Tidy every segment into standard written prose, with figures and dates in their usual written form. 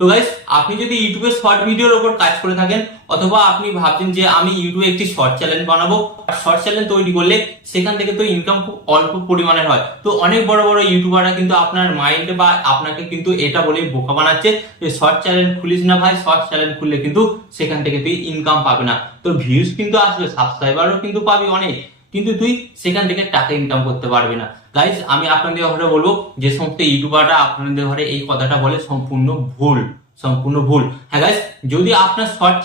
তো গাইস, আপনি যদি ইউটিউবে শর্ট ভিডিওর উপর কাজ করে থাকেন অথবা আপনি ভাবছেন যে আমি ইউটিউবে একটি শর্ট চ্যানেল বানাবো, শর্ট চ্যানেল তৈরি করলে সেখান থেকে তো ইনকাম খুব অল্প পরিমাণের হয়, তো অনেক বড় বড় ইউটিউবাররা কিন্তু আপনার মাইন্ডে বা আপনাকে কিন্তু এটা বলে বোকা বানাচ্ছে যে শর্ট চ্যানেল খুলিস না ভাই, শর্ট চ্যানেল খুললে কিন্তু সেখান থেকে তুই ইনকাম পাবে না, তো ভিউজ কিন্তু আসবে, সাবস্ক্রাইবারও কিন্তু পাবি অনেক, কিন্তু তুই সেখান থেকে টাকা ইনকাম করতে পারবি না। গাইজ, আমি আপনাদের ঘরে বলবো যে সমস্ত ইউটিউবাররা আপনাদের ঘরে এই কথাটা বলে সম্পূর্ণ ভুল, সম্পূর্ণ ভুল। হ্যাঁ গাইজ, যদি আপনার শর্ট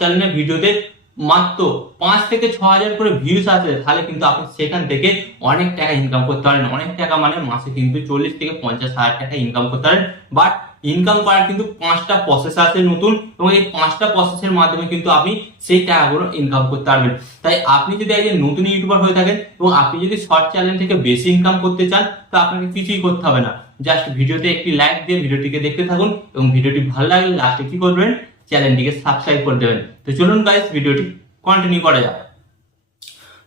চ্যানেলে ভিডিওতে মাত্র 5 থেকে 6 হাজার করে ভিউজ আসে, তাহলে কিন্তু আপনি সেখান থেকে অনেক টাকা ইনকাম করতে পারেন। অনেক টাকা মানে মাসে কিন্তু 40 থেকে 50 হাজার টাকা ইনকাম করতে পারেন। বাট ইনকাম করার কিন্তু 5টা প্রসেস আছে নতুন, এবং এই 5টা প্রসেসের মাধ্যমে কিন্তু আপনি সেই টাকাগুলো ইনকাম করতে পারবেন। তাই আপনি যদি একজন নতুন ইউটিউবার হয়ে থাকেন এবং আপনি যদি শর্ট চ্যানেল থেকে বেশি ইনকাম করতে চান, তো আপনাকে কিছুই করতে হবে না, জাস্ট ভিডিওতে একটি লাইক দিয়ে ভিডিওটিকে দেখতে থাকুন, এবং ভিডিওটি ভালো লাগলে লাস্টে কি করবেন, চ্যানেলটিকে সাবস্ক্রাইব করে দেবেন। তো চলুন গাইস, ভিডিওটি কন্টিনিউ করা যাক।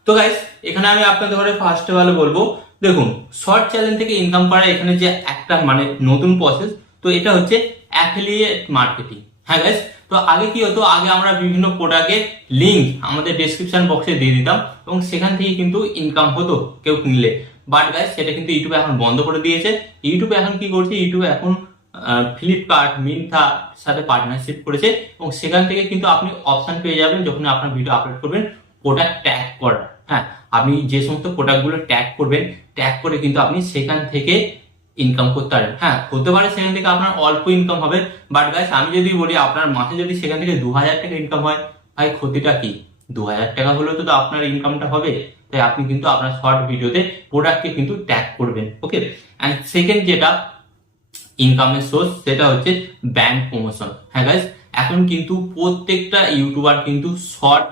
তো গাইস, এখানে আমি আপনাদের ঘরে ফার্স্ট অফ অল বলবো, দেখুন শর্ট চ্যানেল থেকে ইনকাম করা এখানে যে একটা মানে নতুন প্রসেস, তো এটা হচ্ছে অ্যাফিলিয়েট মার্কেটিং। হ্যাঁ গাইস, তো আগে কি হতো, আগে আমরা বিভিন্ন প্রোডাক্টের লিংক আমাদের ডেসক্রিপশন বক্সে দিয়ে দিতাম এবং সেখান থেকে কিন্তু ইনকাম হতো কেউ কিনলে। বাট গাইস, সেটা কিন্তু ইউটিউবে এখন বন্ধ করে দিয়েছে। ইউটিউবে এখন কি করছে, ইউটিউবে এখন ফ্লিপকার্ট, মিন্ত্রার সাথে পার্টনারশিপ করেছে, এবং সেখান থেকে কিন্তু আপনি অপশন পেয়ে যাবেন যখন আপনার ভিডিও আপলোড করবেন প্রোডাক্ট ট্যাগ করার। হ্যাঁ, আপনি যে সমস্ত প্রোডাক্টগুলো ট্যাগ করবেন, ট্যাগ করে কিন্তু আপনি সেখান থেকে ইনকাম করতে পারেন। হ্যাঁ, হতে পারে সেখান থেকে আপনার অল্প ইনকাম হবে, বাট গাইস আমি যদি বলি আপনার মাসে যদি সেখান থেকে 2000 টাকা ইনকাম হয়, ভাই ক্ষতিটা কি? 2000 টাকা হলেও তো আপনার ইনকামটা হবে। তাই আপনি কিন্তু আপনার শর্ট ভিডিওতে প্রোডাক্টকে কিন্তু ট্যাগ করবেন। ওকে, অ্যান্ড সেকেন্ড যেটা ইনকামের সোর্স, সেটা হচ্ছে ব্র্যান্ড প্রমোশন। হ্যাঁ গাইস, এখন কিন্তু প্রত্যেকটা ইউটিউবার কিন্তু শর্ট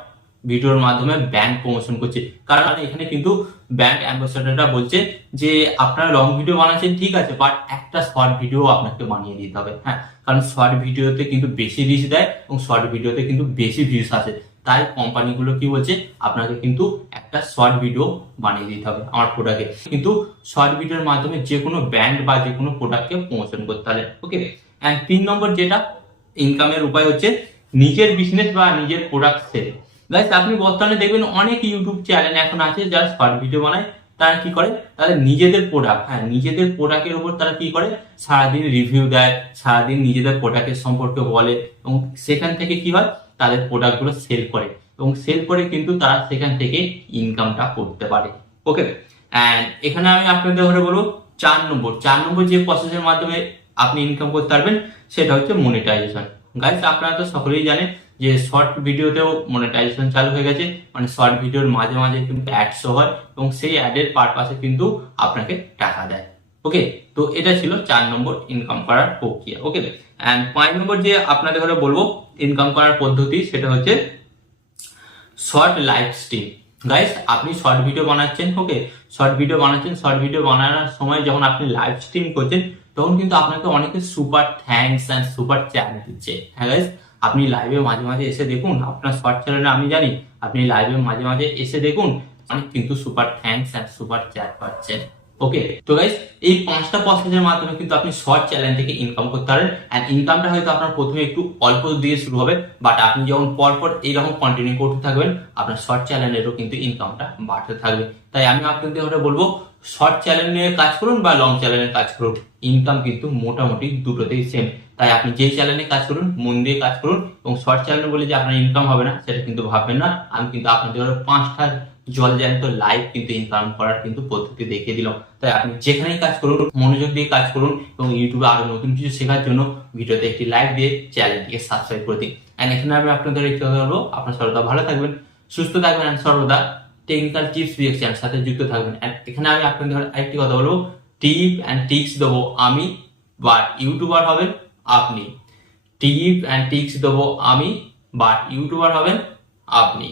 ভিডিওর মাধ্যমে ব্র্যান্ড প্রমোশন করছে, কারণ এখানে কিন্তু ব্র্যান্ড অ্যাম্বাসেডররা বলছে যে আপনারা লং ভিডিও বানাচ্ছেন ঠিক আছে, বাট একটা শর্ট ভিডিও আপনাকে বানিয়ে দিতে হবে। হ্যাঁ, কারণ শর্ট ভিডিওতে কিন্তু বেশি রিচ দেয় এবং শর্ট ভিডিওতে কিন্তু বেশি ভিউজ আসে, তাই কোম্পানিগুলো কি বলছে, আপনাকে কিন্তু একটা শর্ট ভিডিও বানিয়ে দিতে হবে আমার প্রোডাক্টে। কিন্তু শর্ট ভিডিওর মাধ্যমে যে কোনো ব্র্যান্ড বা যে কোনো প্রোডাক্টকে প্রমোশন করতে হবে। ওকে, অ্যান্ড 3 নম্বর যেটা ইনকামের উপায় হচ্ছে নিজের বিজনেস বা নিজের প্রোডাক্ট সেল। গাইস, আপনি বর্তমানে দেখবেন অনেক ইউটিউব চ্যানেল এখন আছে যারা শর্ট ভিডিও বানায়, তারা কি করে, তারা নিজেদের প্রোডাক্ট, হ্যাঁ নিজেদের প্রোডাক্টের উপর তারা কি করে, সারাদিন রিভিউ দেয়, সারাদিন নিজেদের প্রোডাক্টের সম্পর্কে বলে, এবং সেখান থেকে কি হয়, তাদের প্রোডাক্টগুলো সেল করে, এবং সেল করে কিন্তু তারা সেখান থেকে ইনকামটা করতে পারে। ওকে, অ্যান্ড এখানে আমি আপনাদের ঘরে বলবো 4 নম্বর যে প্রসেসের মাধ্যমে আপনি ইনকাম করতে পারবেন, সেটা হচ্ছে মনিটাইজেশন। গাইস, আপনারা তো সকলেই জানেন যে শর্ট ভিডিওতেও মনিটাইজেশন চালু হয়ে গেছে, মানে শর্ট ভিডিওর মাঝে মাঝে কিন্তু অ্যাড শো হয় এবং সেই অ্যাডের পারপাসে কিন্তু আপনাকে টাকা দেয়। ওকে, তো এটা ছিল 4 নম্বর ইনকাম করার প্রক্রিয়া। ওকে, অ্যান্ড 5 নম্বর যে আপনাদের ঘরে বলবো ইনকাম করার পদ্ধতি, সেটা হচ্ছে শর্ট লাইভ স্ট্রিম। গাইস, আপনি শর্ট ভিডিও বানাচ্ছেন, ওকে শর্ট ভিডিও বানানোর সময় যখন আপনি লাইভ স্ট্রিম করছেন, তখন কিন্তু আপনাকে অনেকে super thanks and super chat দিচ্ছে। হ্যাঁ গাইস, আপনি লাইভে মাঝে মাঝে এসে দেখুন, আপনার শর্ট চ্যানেলে আমি জানি আপনি লাইভে মাঝে মাঝে এসে দেখুন, অনেক কিন্তু super thanks and super chat পাচ্ছেন। ওকে, তো গাইস, এই 5টা প্রসেসের মাধ্যমে কিন্তু আপনি শর্ট চ্যানেল থেকে ইনকাম করতে পারেন। এন্ড ইনকামটা হয়তো আপনার প্রথমে একটু অল্প দিয়ে শুরু হবে, বাট আপনি যখন পরপর এইরকম কন্টিনিউ করতে থাকবেন, আপনার শর্ট চ্যানেলেরও কিন্তু ইনকামটা বাড়তে থাকবে। তাই আমি আপনাদের বলবো, শর্ট চ্যানেল নিয়ে কাজ করুন বা লং চ্যানেলে কাজ করুন, ইনকাম কিন্তু মোটামুটি দুটোতেই সেম। তাই আপনি যেই চ্যানেলে কাজ করুন, মন দিয়ে কাজ করুন, এবং শর্ট চ্যানেল বলে যে আপনার ইনকাম হবে না, সেটা কিন্তু ভাববেন না। আমি কিন্তু আপনাদের 5টা জল জ্যান্ত লাইভ কিন্তু ইনকাম করার কিন্তু পদ্ধতি দেখিয়ে দিলাম। তাই আপনি যেখানেই কাজ করুন, মনোযোগ দিয়ে কাজ করুন, এবং ইউটিউবে আরো নতুন কিছু শেখার জন্য ভিডিওতে একটি লাইক দিয়ে চ্যানেলটিকে সাবস্ক্রাইব করে দিন। এন্ড এখানে আমি আপনাদের একটু কথা বলবো, আপনার সর্বদা ভালো থাকবেন, সুস্থ থাকবেন, এন্ড সর্বদা টেকনিক্যাল টিপস রিঅ্যাকশন সাথে যুক্ত থাকবেন। এন্ড এখানে আমি আপনাদের আরেকটি কথা বলবো, টিপ অ্যান্ড টিক্স দেবো আমি, বাট ইউটিউবার হবেন আপনি। টিপ অ্যান্ড টিক্স দেবো আমি, বাট ইউটিউবার হবেন আপনি।